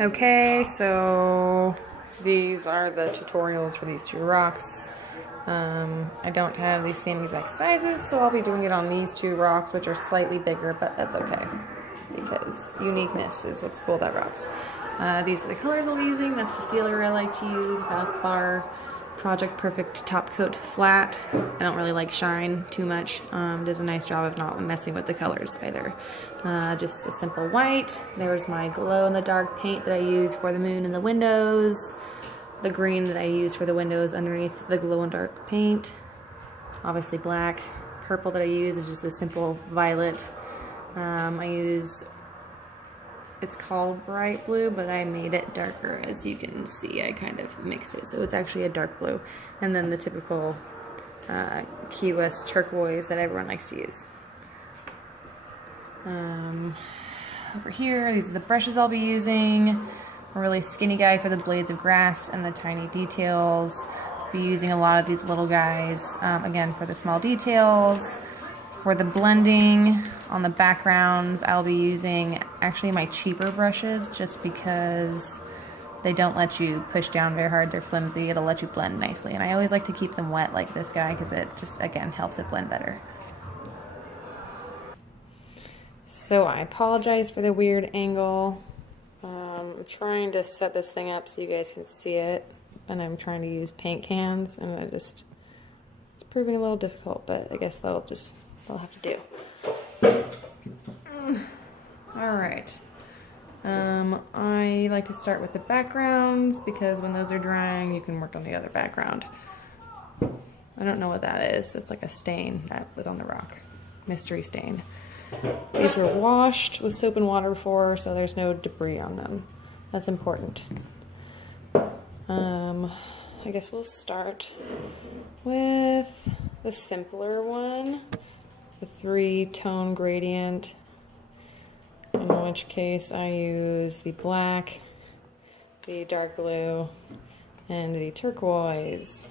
Okay, so these are the tutorials for these two rocks. I don't have these same exact sizes, so I'll be doing it on these two rocks, which are slightly bigger, but that's okay, because uniqueness is what's cool about rocks. These are the colors I'll be using. That's the sealer I like to use, Valspar Project Perfect Top Coat Flat. I don't really like shine too much. Does a nice job of not messing with the colors either. Just a simple white. There's my glow-in-the-dark paint that I use for the moon and the windows. The green that I use for the windows underneath the glow-in-dark paint. Obviously black. Purple that I use is just a simple violet. I use, it's called bright blue, but I made it darker. As you can see, I kind of mixed it, so it's actually a dark blue. And then the typical Key West turquoise that everyone likes to use. Over here, these are the brushes I'll be using. A really skinny guy for the blades of grass and the tiny details. I'll be using a lot of these little guys, again, for the small details. For the blending on the backgrounds, I'll be using actually my cheaper brushes just because they don't let you push down very hard. They're flimsy. It'll let you blend nicely. And I always like to keep them wet like this guy because it just, again, helps it blend better. So I apologize for the weird angle. I'm trying to set this thing up so you guys can see it. And I'm trying to use paint cans, and it's proving a little difficult, but I guess that'll have to do. Alright. I like to start with the backgrounds because when those are drying, you can work on the other background. I don't know what that is. It's like a stain that was on the rock. Mystery stain. These were washed with soap and water before, so there's no debris on them. That's important. I guess we'll start with the simpler one, the 3-tone gradient, in which case I use the black, the dark blue, and the turquoise.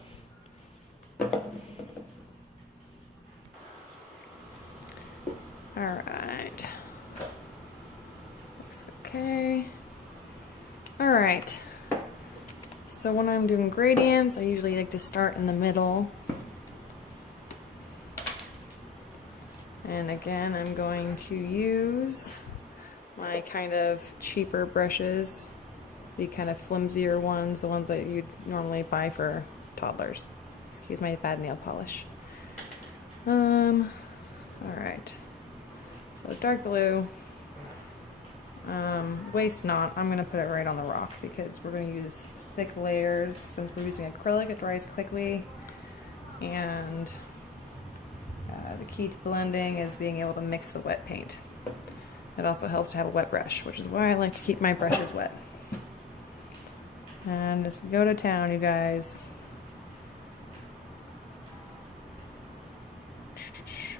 Alright. Looks okay. Alright. So when I'm doing gradients, I usually like to start in the middle. And again, I'm going to use my kind of cheaper brushes, the kind of flimsier ones, the ones that you'd normally buy for toddlers. Excuse my bad nail polish. Alright. So dark blue, waste not, I'm going to put it right on the rock because we're going to use thick layers. Since we're using acrylic, it dries quickly, and the key to blending is being able to mix the wet paint. It also helps to have a wet brush, which is why I like to keep my brushes wet. And just go to town, you guys.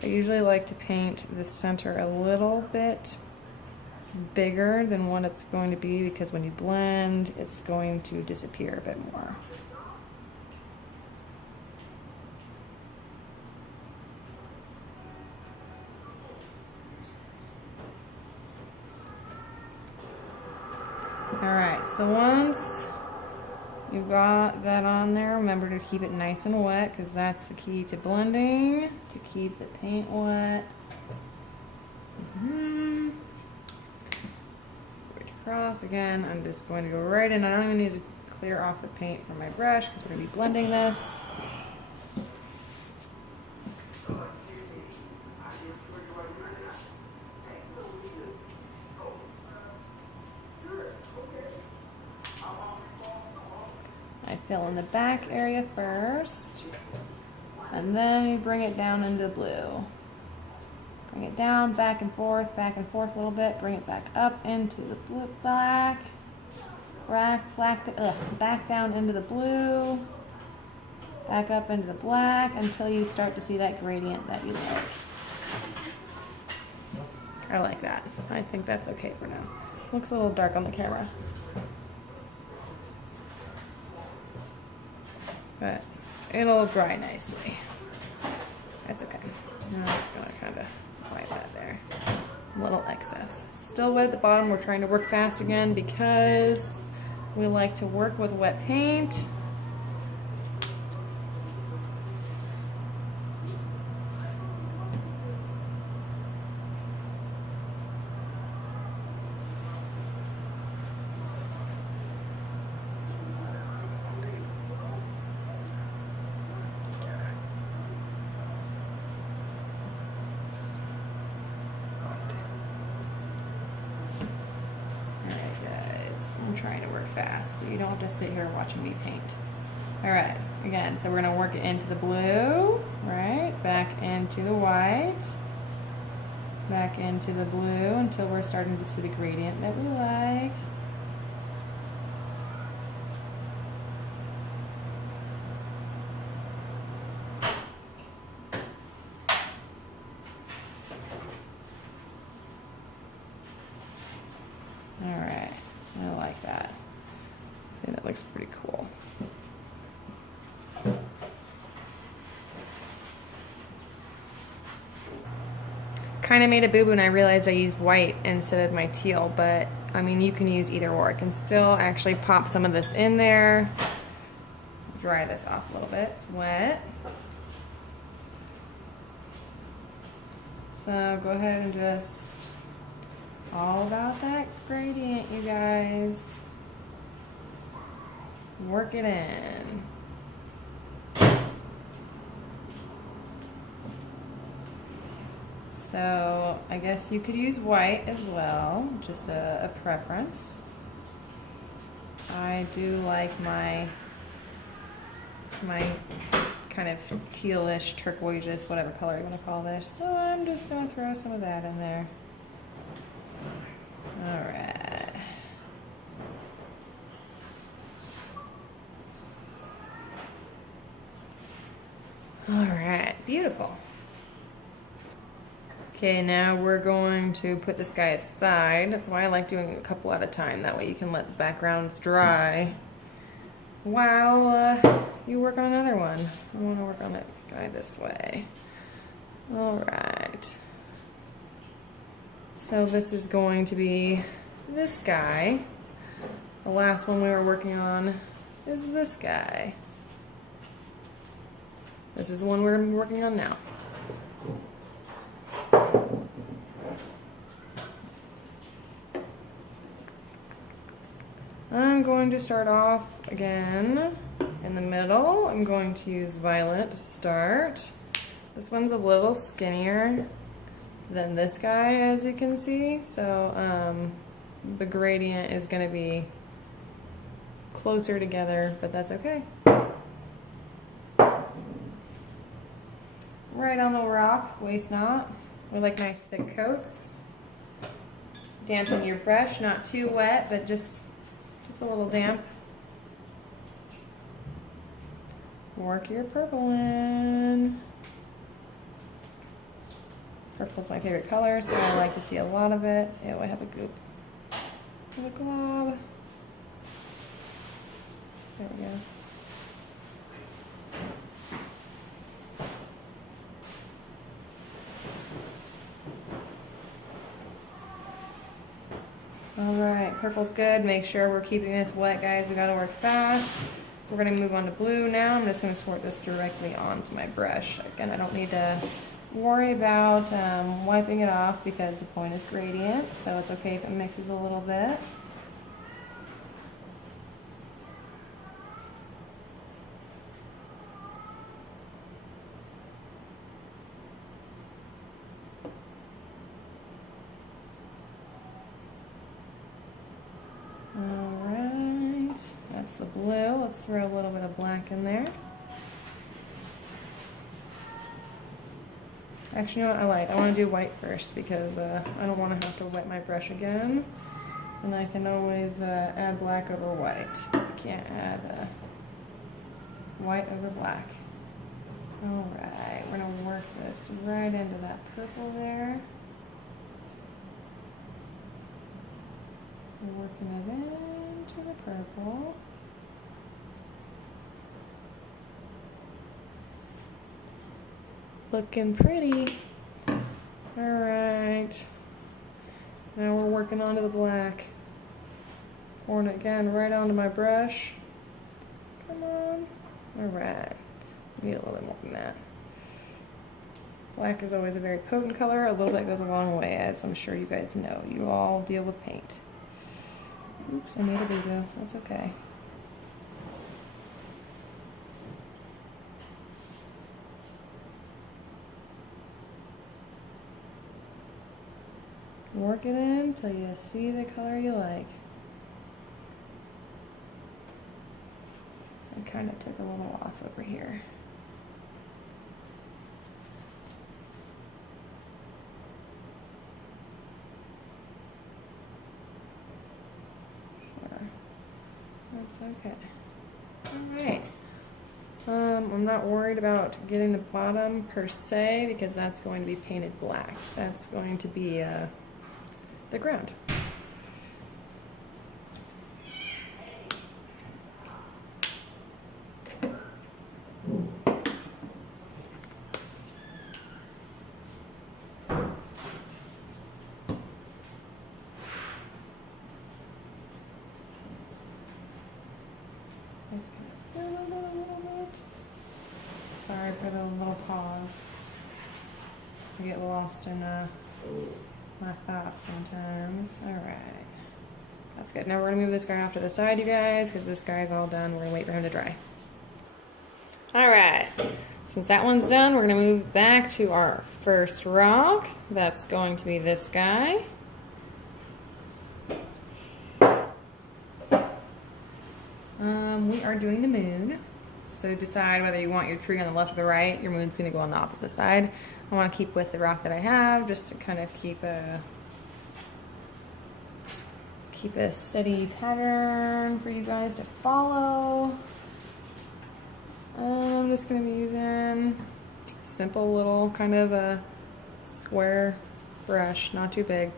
I usually like to paint the center a little bit bigger than what it's going to be because when you blend, it's going to disappear a bit more. Alright, so once you've got that on there, remember to keep it nice and wet because that's the key to blending, to keep the paint wet. Right across again, I'm just going to go right in. I don't even need to clear off the paint from my brush because we're going to be blending this. I fill in the back area first, and then you bring it down into the blue. Bring it down, back and forth a little bit. Bring it back up into the blue, back down into the blue, back up into the black until you start to see that gradient that you like. I like that. I think that's okay for now. Looks a little dark on the camera. But it'll dry nicely. That's okay. Now I'm just gonna kind of apply that there. a little excess. Still wet at the bottom. We're trying to work fast again because we like to work with wet paint. I'm trying to work fast, so you don't have to sit here watching me paint. All right, again, so we're gonna work it into the blue, right? Back into the white, back into the blue until we're starting to see the gradient that we like. All right, I like that. I think that looks pretty cool. Kind of made a boo-boo and I realized I used white instead of my teal, but I mean you can use either or. I can still actually pop some of this in there. Dry this off a little bit, it's wet. So go ahead and just, all about that gradient, you guys. Work it in. So I guess you could use white as well, just a preference. I do like my kind of tealish, turquoise, whatever color you want to call this. So I'm just going to throw some of that in there. All right. All right, beautiful. Okay, now we're going to put this guy aside. That's why I like doing a couple at a time. That way you can let the backgrounds dry while you work on another one. I want to work on that guy this way. All right. So this is going to be this guy. The last one we were working on is this guy. This is the one we're working on now. I'm going to start off again in the middle. I'm going to use violet to start. This one's a little skinnier than this guy, as you can see. So the gradient is going to be closer together, but that's okay. Right on the rock, waste not. We like nice thick coats. Dampen your brush, not too wet, but just a little damp. Work your purple in. Purple's my favorite color, so I like to see a lot of it. Ew, I have a goop. I have a glob. There we go. Alright, purple's good. Make sure we're keeping this wet, guys. We gotta work fast. We're gonna move on to blue now. I'm just gonna squirt this directly onto my brush. Again, I don't need to worry about wiping it off because the point is gradient, so it's okay if it mixes a little bit. Alright, that's the blue. Let's throw a little bit of black in there. Actually, you know what? I lied. I want to do white first because I don't want to have to wet my brush again. And I can always add black over white. I can't add white over black. Alright, we're going to work this right into that purple there. We're working it into the purple. Looking pretty. Alright. Now we're working onto the black. Pouring it again right onto my brush. Come on. Alright. Need a little bit more than that. Black is always a very potent color. A little bit goes a long way, as I'm sure you guys know. You all deal with paint. Oops, I made a boo-boo. That's okay. Work it in until you see the color you like. I kind of took a little off over here. Sure. That's okay. Alright. I'm not worried about getting the bottom per se because that's going to be painted black. That's going to be the ground. Just gonna fill it a little bit. Sorry for the little pause. I get lost in my thoughts sometimes. Alright. That's good. Now we're going to move this guy off to the side, you guys, because this guy's all done. We're going to wait for him to dry. Alright. Since that one's done, we're going to move back to our first rock. That's going to be this guy. We are doing the moon. So decide whether you want your tree on the left or the right. Your moon's going to go on the opposite side. I want to keep with the rock that I have, just to kind of keep a steady pattern for you guys to follow. I'm just going to be using simple little kind of a square brush, not too big.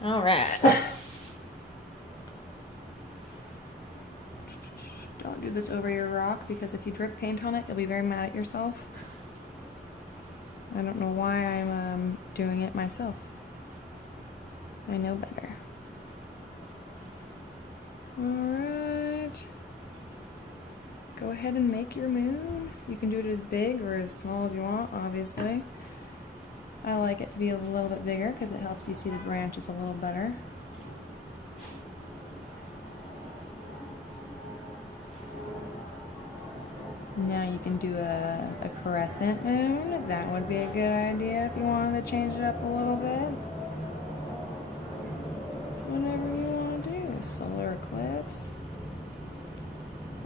All right. Don't do this over your rock because if you drip paint on it, you'll be very mad at yourself. I don't know why I'm doing it myself. I know better. All right. Go ahead and make your moon. You can do it as big or as small as you want, obviously. I like it to be a little bit bigger because it helps you see the branches a little better. Now you can do a crescent moon. That would be a good idea if you wanted to change it up a little bit. Whatever you want to do. Solar eclipse.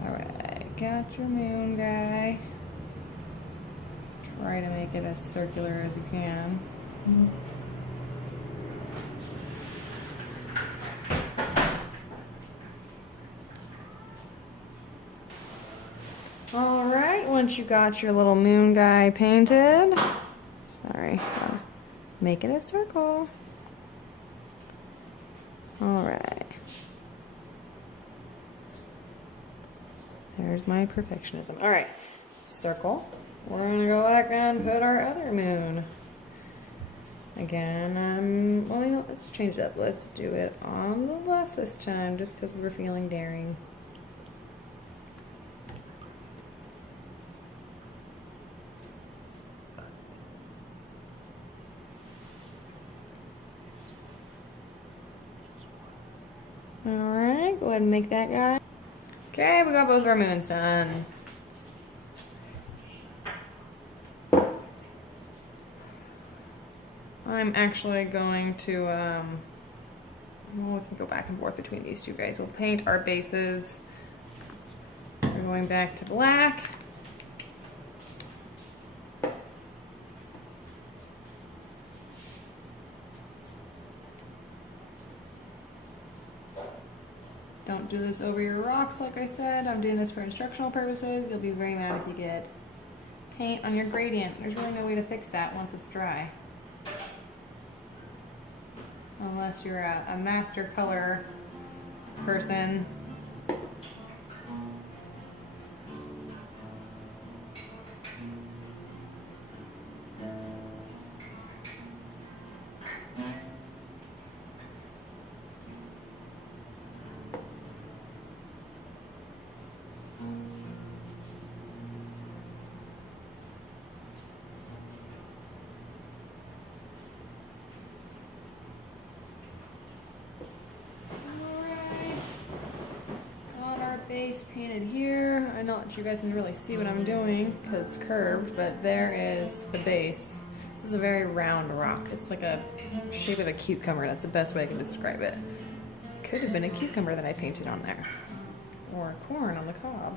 Alright, got your moon guy. Try to make it as circular as you can. Alright, once you got your little moon guy painted, sorry, make it a circle. Alright. There's my perfectionism. Alright, circle. We're gonna go back and put our other moon. Again, well, you know, let's change it up. Let's do it on the left this time, just because we were feeling daring. Alright, go ahead and make that guy. Okay, we got both of our moons done. I'm actually going to, well, we can go back and forth between these two guys. We'll paint our bases. We're going back to black. Don't do this over your rocks, like I said. I'm doing this for instructional purposes. You'll be very mad if you get paint on your gradient. There's really no way to fix that once it's dry. Unless you're a master color person. base painted here. I know that you guys can really see what I'm doing because it's curved, but there is the base. This is a very round rock. It's like a shape of a cucumber. That's the best way I can describe it. Could have been a cucumber that I painted on there. Or a corn on the cob.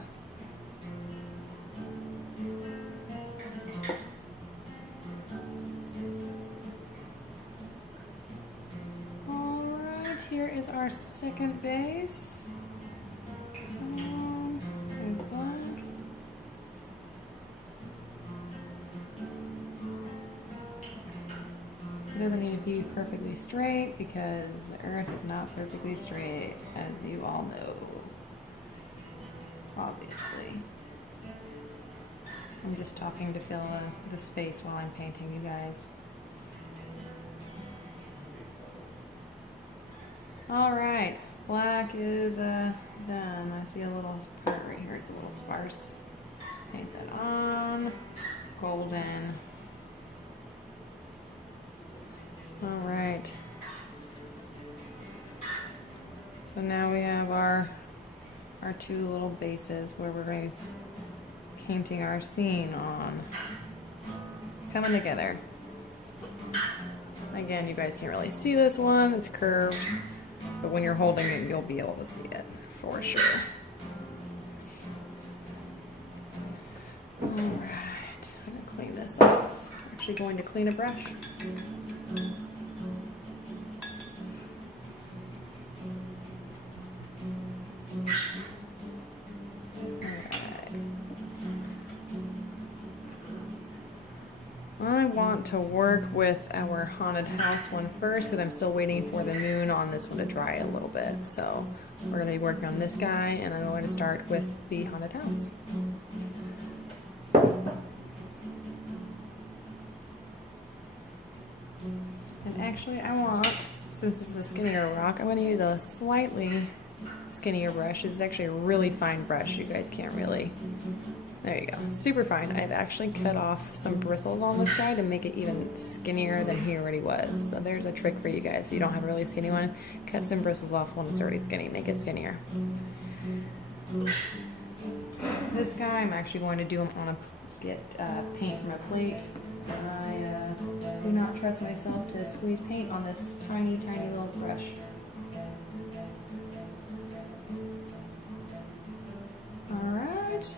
Alright, here is our second base. There's black. It doesn't need to be perfectly straight because the earth is not perfectly straight, as you all know. Obviously. I'm just talking to fill the space while I'm painting, you guys. Alright, black is done. I see a little part right here, it's a little sparse. Paint that on. Golden. Alright. So now we have our two little bases where we're going to be painting our scene on. Coming together. Again, you guys can't really see this one, it's curved, but when you're holding it, you'll be able to see it for sure. Alright, I'm going to clean this off. I'm actually going to clean a brush. I want to work with our haunted house one first because I'm still waiting for the moon on this one to dry a little bit. So we're going to be working on this guy, and I'm going to start with the haunted house. And actually I want, since this is a skinnier rock, I'm going to use a slightly skinnier brush. This is actually a really fine brush. You guys can't really... There you go. Super fine. I've actually cut off some bristles on this guy to make it even skinnier than he already was. So there's a trick for you guys. If you don't have a really skinny one, cut some bristles off when it's already skinny. Make it skinnier. This guy, I'm actually going to do him on a paint from a plate. I do not trust myself to squeeze paint on this tiny, tiny little brush. Alright.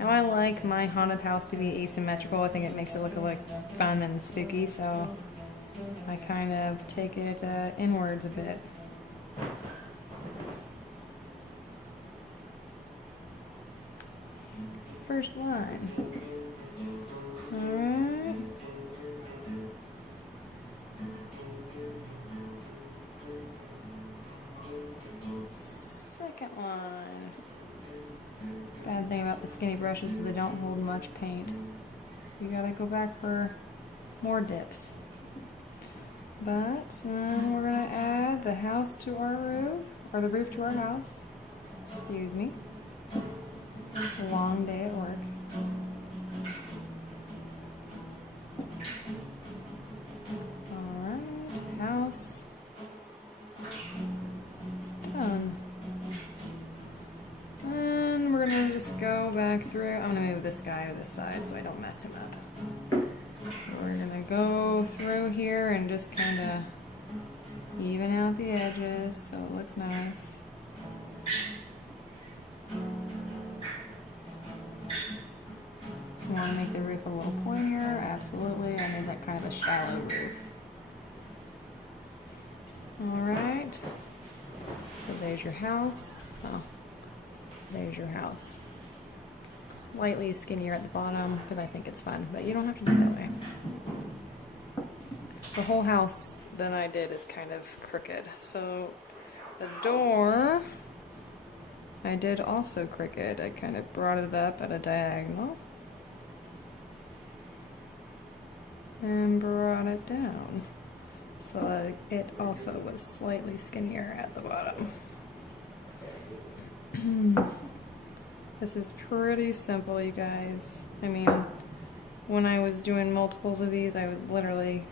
Now I like my haunted house to be asymmetrical. I think it makes it look like fun and spooky, so I kind of take it inwards a bit. First line. Alright. Second line. Bad thing about the skinny brushes is they don't hold much paint. So you gotta go back for more dips. But we're gonna add the house to our roof, or the roof to our house. Excuse me. It's a long day at work. Alright, house. Done. And we're gonna just go back through. I'm gonna move this guy to the side so I don't mess him up. We're gonna go through here and just kind of even out the edges so it looks nice. Want to make the roof a little pointier? Absolutely. I made that kind of a shallow roof. Alright. So there's your house. Oh, there's your house. Slightly skinnier at the bottom because I think it's fun, but you don't have to do it that way. The whole house that I did is kind of crooked. So the door I did also crooked. I kind of brought it up at a diagonal and brought it down so that it also was slightly skinnier at the bottom. This is pretty simple, you guys. I mean, when I was doing multiples of these, I was literally,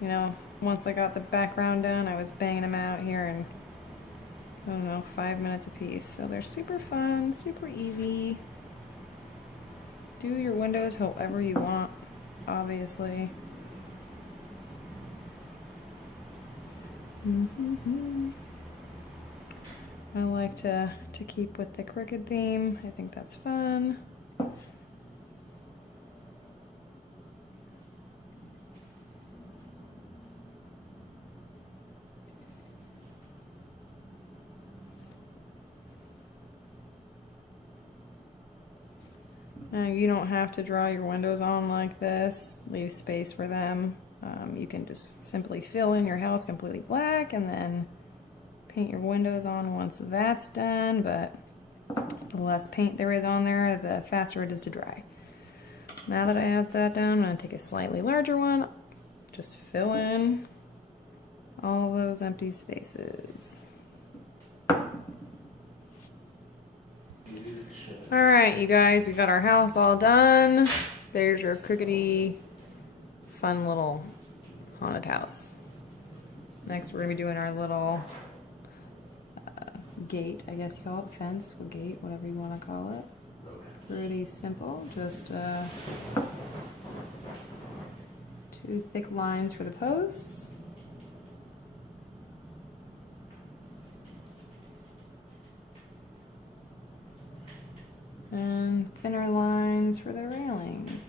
you know, once I got the background done, I was banging them out here, and I don't know, 5 minutes a piece. So they're super fun, super easy. Do your windows however you want, obviously. I like to keep with the crooked theme. I think that's fun. Now you don't have to draw your windows on like this. Leave space for them. You can just simply fill in your house completely black and then paint your windows on once that's done, but the less paint there is on there, the faster it is to dry. Now that I have that done, I'm going to take a slightly larger one, just fill in all those empty spaces. Alright, you guys, we got our house all done. There's your crookedy, fun little haunted house. Next, we're going to be doing our little gate, I guess you call it, fence, or gate, whatever you want to call it. Pretty simple, just 2 thick lines for the posts. And thinner lines for the railings.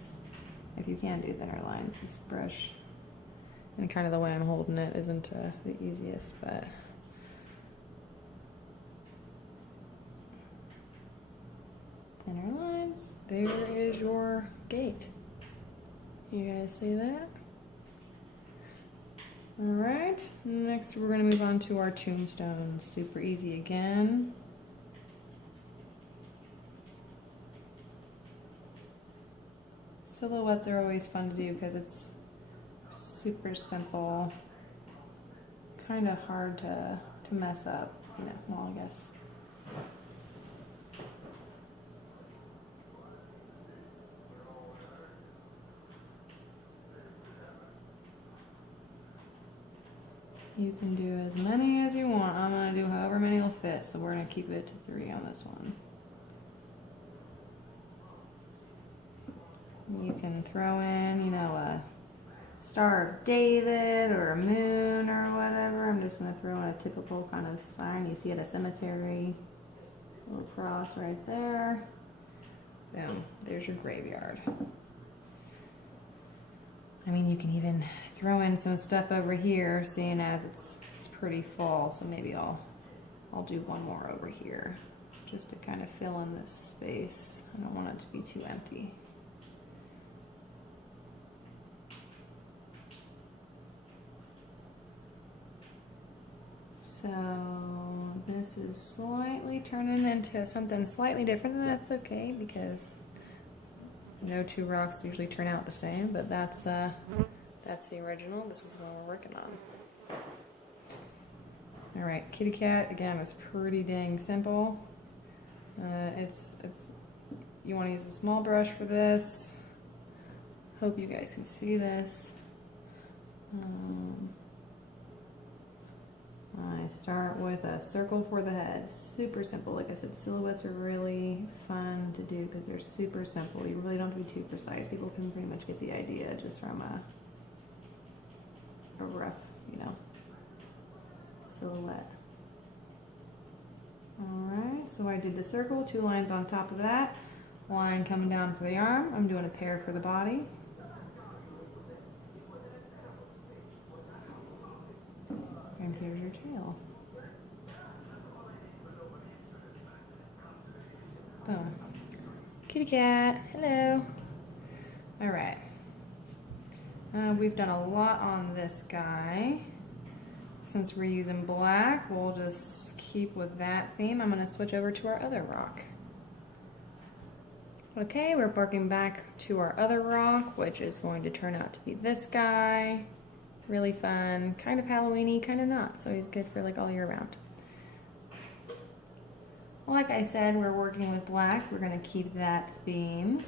If you can do thinner lines, this brush and kind of the way I'm holding it isn't the easiest, but thinner lines. There is your gate. You guys see that? Alright, next we're going to move on to our tombstones. Super easy again. Silhouettes are always fun to do because it's super simple, kind of hard to mess up, you know, well, I guess. You can do as many as you want. I'm going to do however many will fit, so we're going to keep it to 3 on this one. You can throw in, you know, a Star of David or a moon or whatever. I'm just going to throw in a typical kind of sign you see at a cemetery. A little cross right there. Boom. There's your graveyard. I mean, you can even throw in some stuff over here, seeing as it's pretty full. So maybe I'll do one more over here, just to kind of fill in this space. I don't want it to be too empty. So this is slightly turning into something slightly different, and that's okay because no 2 rocks usually turn out the same, but that's the original. This is what we're working on. Alright, kitty cat, again, is pretty dang simple. You want to use a small brush for this. Hope you guys can see this. I start with a circle for the head. Super simple. Like I said, silhouettes are really fun to do because they're super simple. You really don't have to be too precise. People can pretty much get the idea just from a rough, you know, silhouette. Alright, so I did the circle, 2 lines on top of that, line coming down for the arm. I'm doing a pair for the body. And here's your tail. Boom. Kitty cat, hello. Alright. We've done a lot on this guy. Since we're using black, we'll just keep with that theme. I'm going to switch over to our other rock. Okay, we're working back to our other rock, which is going to turn out to be this guy. Really fun, kind of Halloween-y, kind of not, so he's good for like all year round. Like I said, we're working with black. We're going to keep that theme.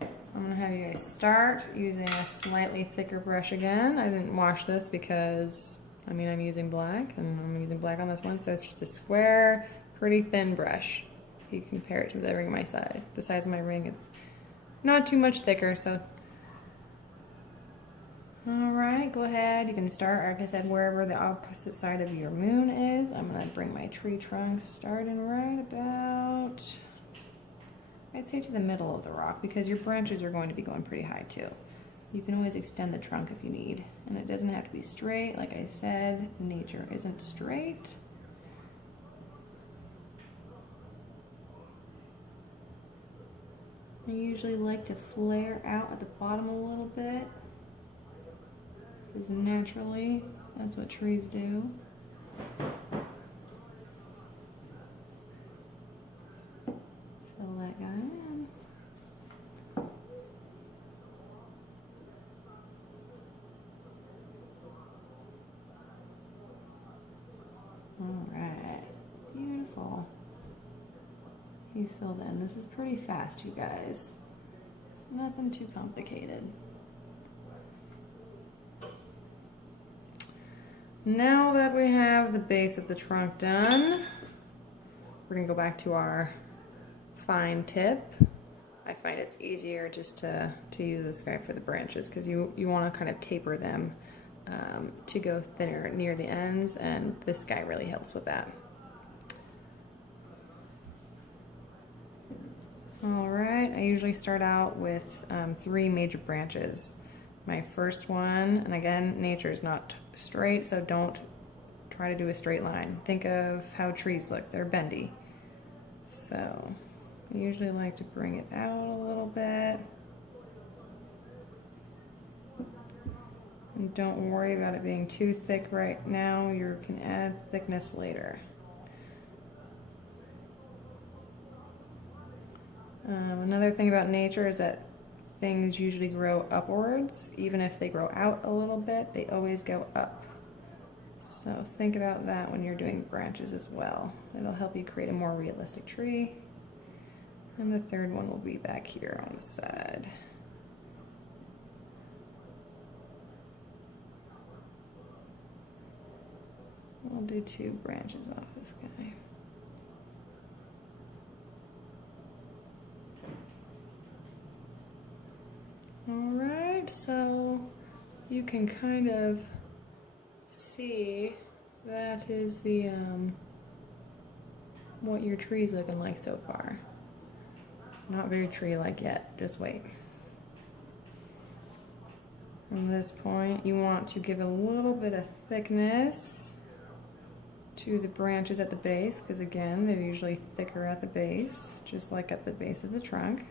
I'm going to have you guys start using a slightly thicker brush again. I didn't wash this because I mean, I'm using black, and I'm using black on this one, so it's just a square, pretty thin brush. If you compare it to the ring the size of my ring, it's not too much thicker, so. All right, go ahead. You can start, like I said, wherever the opposite side of your moon is. I'm gonna bring my tree trunk starting right about, I'd say to the middle of the rock, because your branches are going to be going pretty high too. You can always extend the trunk if you need, and it doesn't have to be straight. Like I said, nature isn't straight. I usually like to flare out at the bottom a little bit, because naturally, that's what trees do. Fill that guy in. All right, beautiful. He's filled in. This is pretty fast, you guys. It's nothing too complicated. Now that we have the base of the trunk done, we're gonna go back to our fine tip. I find it's easier just to use this guy for the branches, because you want to kind of taper them to go thinner near the ends, and this guy really helps with that. All right, I usually start out with 3 major branches. My first one, and again, nature is not straight, so don't try to do a straight line. Think of how trees look, they're bendy. So I usually like to bring it out a little bit. And don't worry about it being too thick right now. You can add thickness later. Another thing about nature is that things usually grow upwards. Even if they grow out a little bit, they always go up. So think about that when you're doing branches as well. It'll help you create a more realistic tree. And the third one will be back here on the side. We'll do 2 branches off this guy. Alright, so you can kind of see that is the what your tree's looking like so far. Not very tree-like yet, just wait. From this point, you want to give a little bit of thickness to the branches at the base, because again, they're usually thicker at the base, just like at the base of the trunk.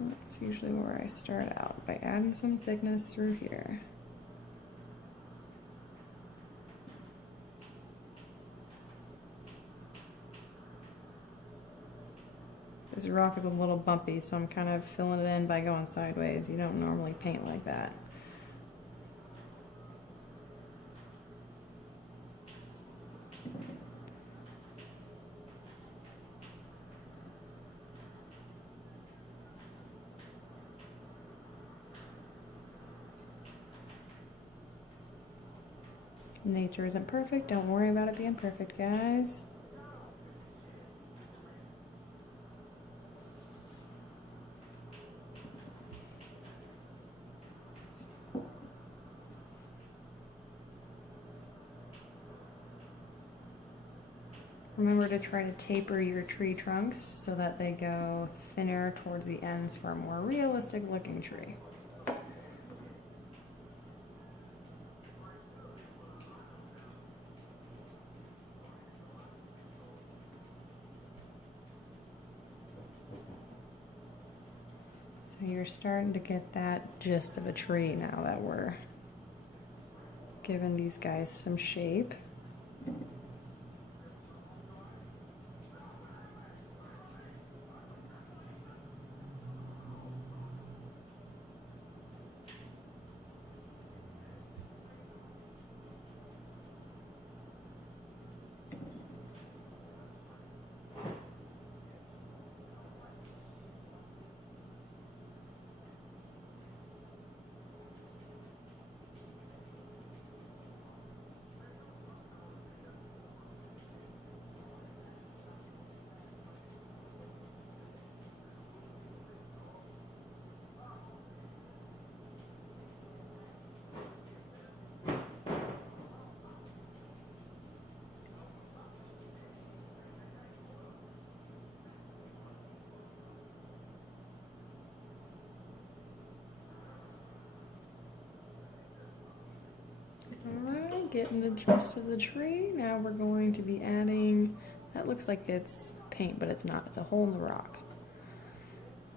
That's usually where I start out, by adding some thickness through here. This rock is a little bumpy, so I'm kind of filling it in by going sideways. You don't normally paint like that. Nature isn't perfect. Don't worry about it being perfect, guys. Remember to try to taper your tree trunks so that they go thinner towards the ends for a more realistic looking tree. So you're starting to get that gist of a tree now that we're giving these guys some shape. getting the gist of the tree. Now we're going to be adding, that looks like it's paint, but it's not. It's a hole in the rock.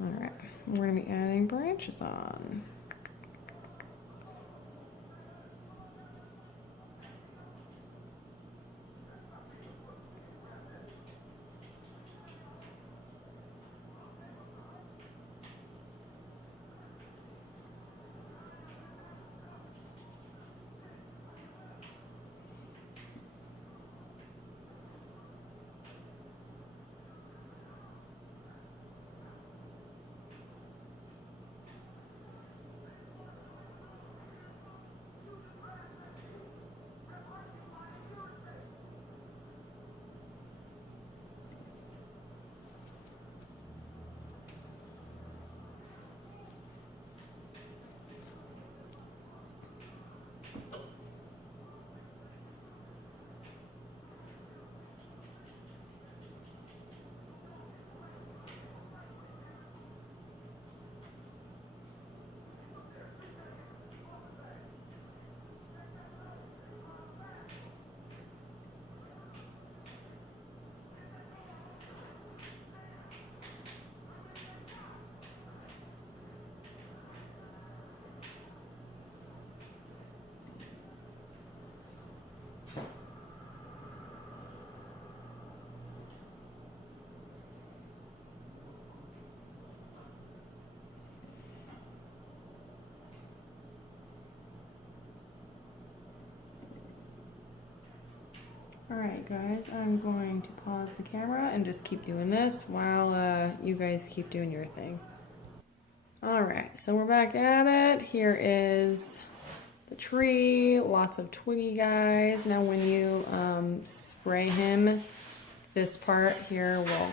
All right, we're gonna be adding branches on. Alright guys, I'm going to pause the camera and just keep doing this while you guys keep doing your thing. Alright, so we're back at it. Here is the tree, lots of twiggy guys. Now when you spray him, this part here will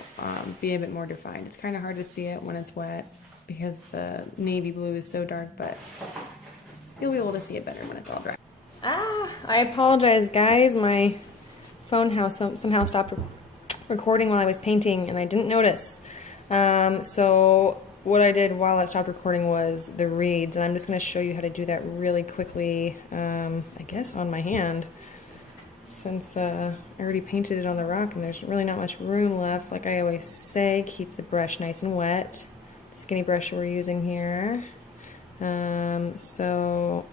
be a bit more defined. It's kind of hard to see it when it's wet because the navy blue is so dark, but you'll be able to see it better when it's all dry. I apologize guys, my phone somehow stopped recording while I was painting and I didn't notice. So what I did while it stopped recording was the reeds, and I'm just going to show you how to do that really quickly, I guess on my hand, since I already painted it on the rock and there's really not much room left. Like I always say, keep the brush nice and wet. The skinny brush we're using here. So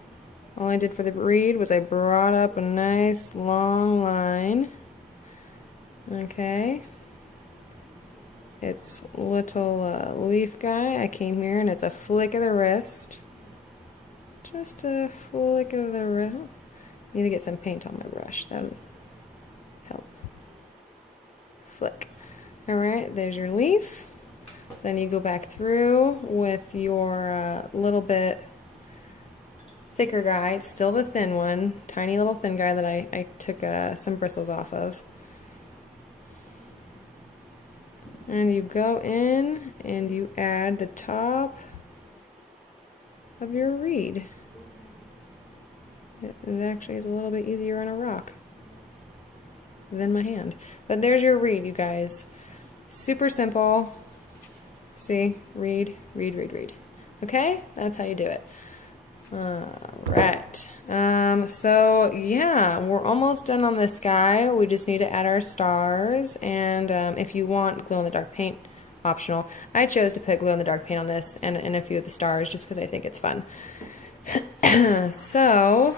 all I did for the reed was I brought up a nice long line. Okay. It's little leaf guy. I came here and it's a flick of the wrist. Just a flick of the wrist. Need to get some paint on my brush. That'll help. Flick. Alright, there's your leaf. Then you go back through with your little bit thicker guy. It's still the thin one, tiny little thin guy that I took some bristles off of. And you go in and you add the top of your reed. It actually is a little bit easier on a rock than my hand. But there's your reed, you guys. Super simple. See? Reed, reed, reed, reed. Okay? That's how you do it. Alright, so yeah, we're almost done on this guy. We just need to add our stars, and if you want glow-in-the-dark paint, optional. I chose to put glow-in-the-dark paint on this and a few of the stars just because I think it's fun. So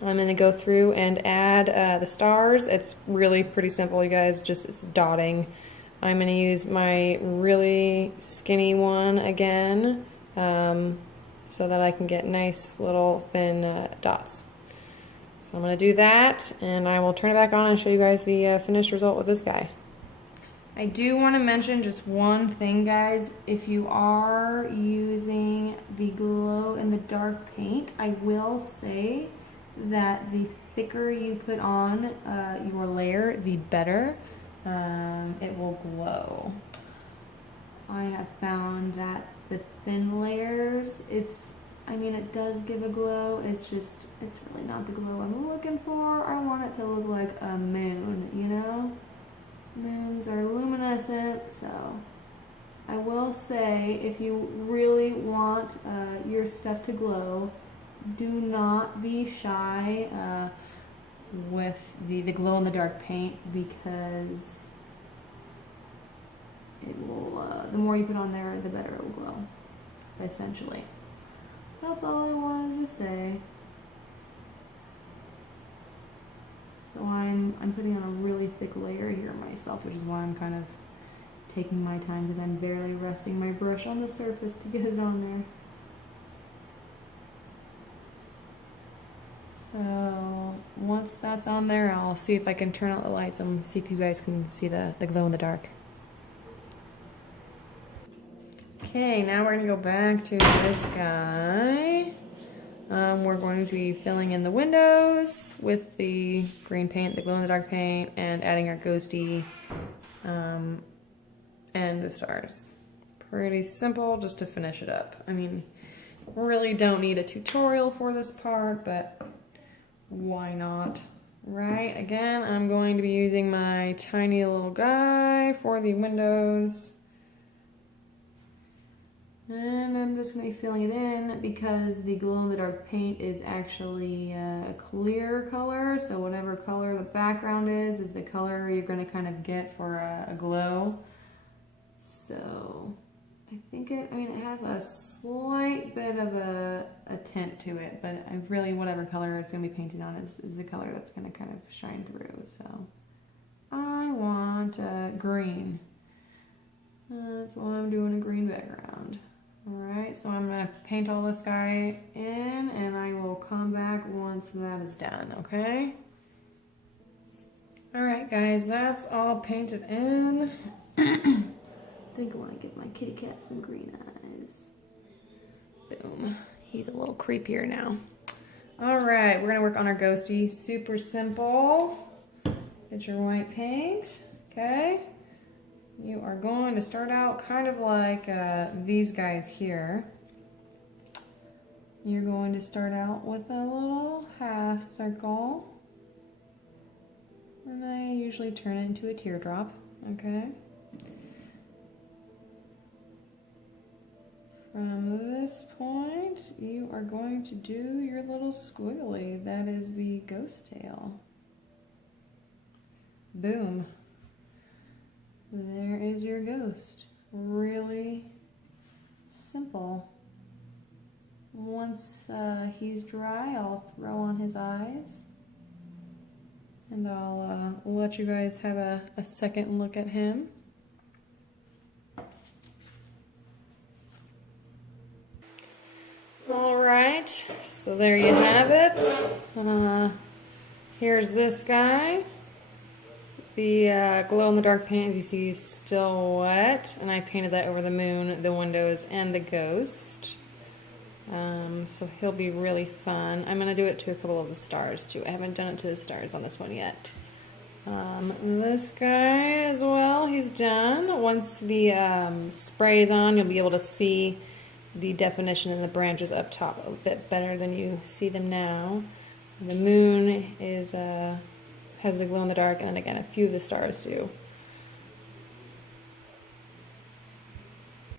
I'm going to go through and add the stars. It's really pretty simple, you guys, just it's dotting. I'm going to use my really skinny one again. So that I can get nice little thin dots. So I'm going to do that, and I will turn it back on and show you guys the finished result with this guy. I do want to mention just one thing, guys. If you are using the glow-in-the-dark paint, I will say that the thicker you put on your layer, the better it will glow. I have found that the thin layers, I mean, it does give a glow, it's really not the glow I'm looking for. I want it to look like a moon, you know? Moons are luminescent, so I will say, if you really want your stuff to glow, do not be shy. with the glow-in-the-dark paint because it will, the more you put on there, the better it will glow, essentially. That's all I wanted to say. So I'm putting on a really thick layer here myself, which is why I'm kind of taking my time because I'm barely resting my brush on the surface to get it on there. So once that's on there, I'll see if I can turn out the lights and see if you guys can see the glow in the dark. Okay, now we're going to go back to this guy. We're going to be filling in the windows with the green paint, the glow-in-the-dark paint, and adding our ghosty and the stars. Pretty simple, just to finish it up. I mean, really don't need a tutorial for this part, but why not, right? Again, I'm going to be using my tiny little guy for the windows. And I'm just going to be filling it in because the glow-in-the-dark paint is actually a clear color, so whatever color the background is the color you're going to kind of get for a glow. So I think it has a slight bit of a tint to it, but really whatever color it's going to be painted on is the color that's going to kind of shine through. So I want green. That's why I'm doing a green background. Alright, so I'm going to paint all this guy in and I will come back once that is done, okay? Alright guys, that's all painted in. I think I want to give my kitty cat some green eyes. Boom. He's a little creepier now. Alright, we're going to work on our ghosty. Super simple. Get your white paint, okay? You are going to start out kind of like these guys here. You're going to start out with a little half circle. And I usually turn it into a teardrop, okay? From this point, you are going to do your little squiggly. That is the ghost tail. Boom. There is your ghost. Really simple. Once he's dry, I'll throw on his eyes. And I'll let you guys have a second look at him. Alright, so there you have it. Here's this guy. The glow-in-the-dark paint, as you see, is still wet, and I painted that over the moon, the windows, and the ghost. So he'll be really fun. I'm going to do it to a couple of the stars, too. I haven't done it to the stars on this one yet. This guy as well, he's done. Once the spray is on, you'll be able to see the definition in the branches up top a bit better than you see them now. The moon is has the glow in the dark, and then again a few of the stars do.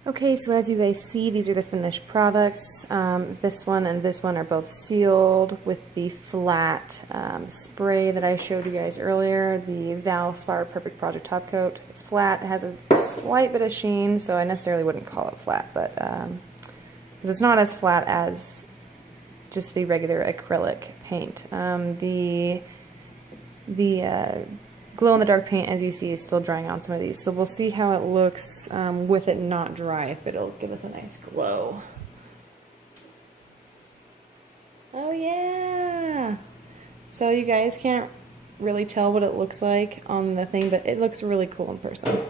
Okay, so as you guys see, these are the finished products. This one and this one are both sealed with the flat spray that I showed you guys earlier, the Valspar Perfect Project Top Coat. It's flat, it has a slight bit of sheen, so I necessarily wouldn't call it flat, but because it's not as flat as just the regular acrylic paint. The glow-in-the-dark paint, as you see, is still drying on some of these. So we'll see how it looks with it not dry, if it'll give us a nice glow. Oh yeah! So you guys can't really tell what it looks like on the thing, but it looks really cool in person.